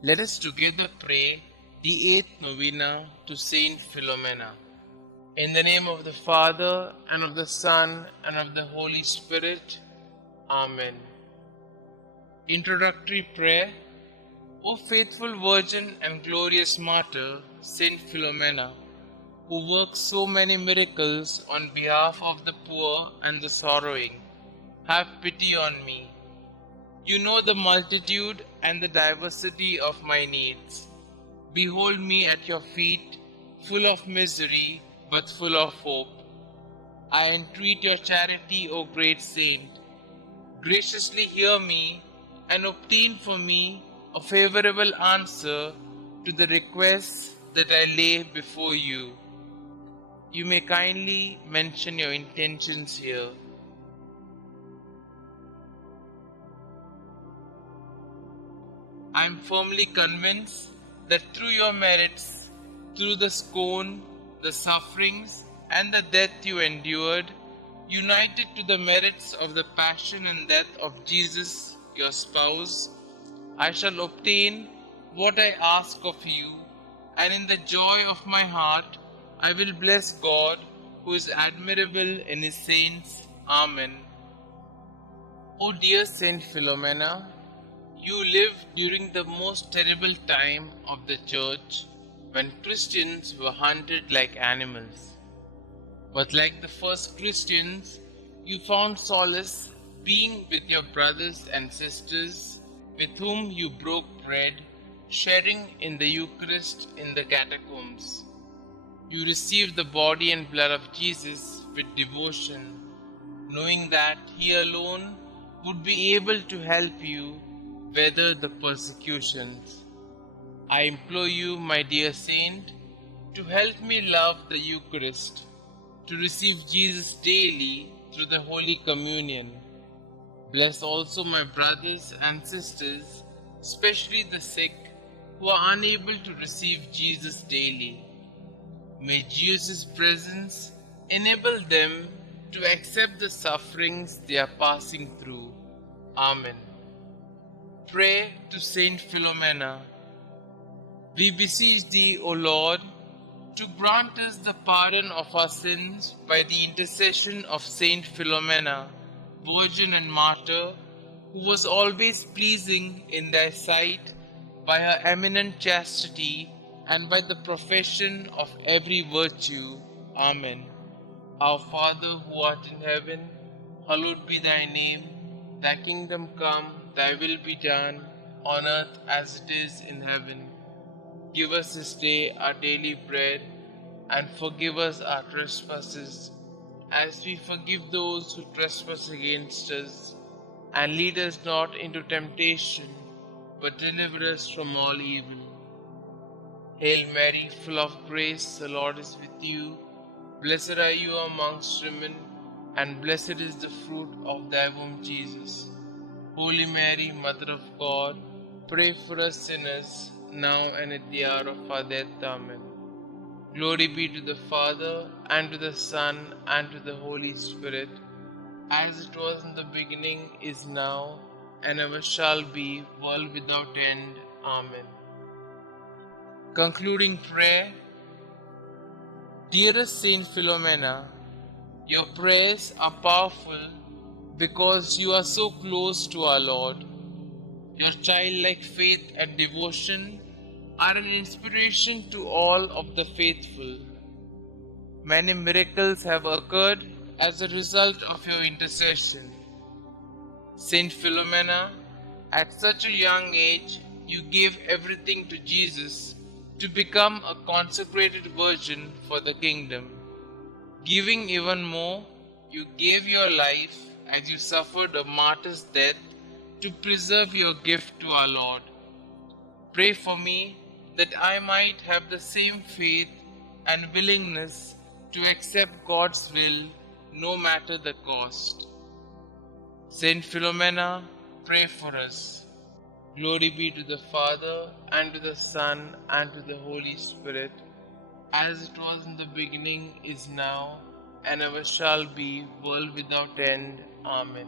Let us together pray the 8th Novena to St Philomena. In the name of the Father, and of the Son, and of the Holy Spirit. Amen. Introductory Prayer. O faithful Virgin and glorious Martyr, St Philomena, who works so many miracles on behalf of the poor and the sorrowing, have pity on me. You know the multitude and the diversity of my needs. Behold me at your feet, full of misery, but full of hope. I entreat your charity, O great saint. Graciously hear me and obtain for me a favorable answer to the requests that I lay before you. You may kindly mention your intentions here. I am firmly convinced that through your merits, through the scorn, the sufferings, and the death you endured, united to the merits of the passion and death of Jesus, your spouse, I shall obtain what I ask of you, and in the joy of my heart, I will bless God, who is admirable in his saints. Amen. O dear Saint Philomena, you lived during the most terrible time of the Church, when Christians were hunted like animals. But like the first Christians, you found solace being with your brothers and sisters, with whom you broke bread, sharing in the Eucharist in the catacombs. You received the body and blood of Jesus with devotion, knowing that He alone would be able to help you weather the persecutions. I implore you, my dear saint, to help me love the Eucharist, to receive Jesus daily through the Holy Communion. Bless also my brothers and sisters, especially the sick, who are unable to receive Jesus daily. May Jesus' presence enable them to accept the sufferings they are passing through. Amen. Pray to Saint Philomena. We beseech thee, O Lord, to grant us the pardon of our sins by the intercession of Saint Philomena, Virgin and Martyr, who was always pleasing in thy sight by her eminent chastity and by the profession of every virtue. Amen. Our Father who art in heaven, hallowed be thy name. Thy kingdom come, thy will be done, on earth as it is in heaven. Give us this day our daily bread, and forgive us our trespasses, as we forgive those who trespass against us. And lead us not into temptation, but deliver us from all evil. Hail Mary, full of grace, the Lord is with you. Blessed are you amongst women, and blessed is the fruit of thy womb, Jesus. Holy Mary, Mother of God, pray for us sinners, now and at the hour of our death. Amen. Glory be to the Father, and to the Son, and to the Holy Spirit, as it was in the beginning, is now, and ever shall be, world without end. Amen. Concluding prayer. Dearest Saint Philomena, your prayers are powerful because you are so close to our Lord. Your childlike faith and devotion are an inspiration to all of the faithful. Many miracles have occurred as a result of your intercession. Saint Philomena, at such a young age, you gave everything to Jesus to become a consecrated virgin for the kingdom. Giving even more, you gave your life as you suffered a martyr's death to preserve your gift to our Lord. Pray for me that I might have the same faith and willingness to accept God's will no matter the cost. Saint Philomena, pray for us. Glory be to the Father, and to the Son, and to the Holy Spirit, as it was in the beginning, is now, and ever shall be, world without end. Amen.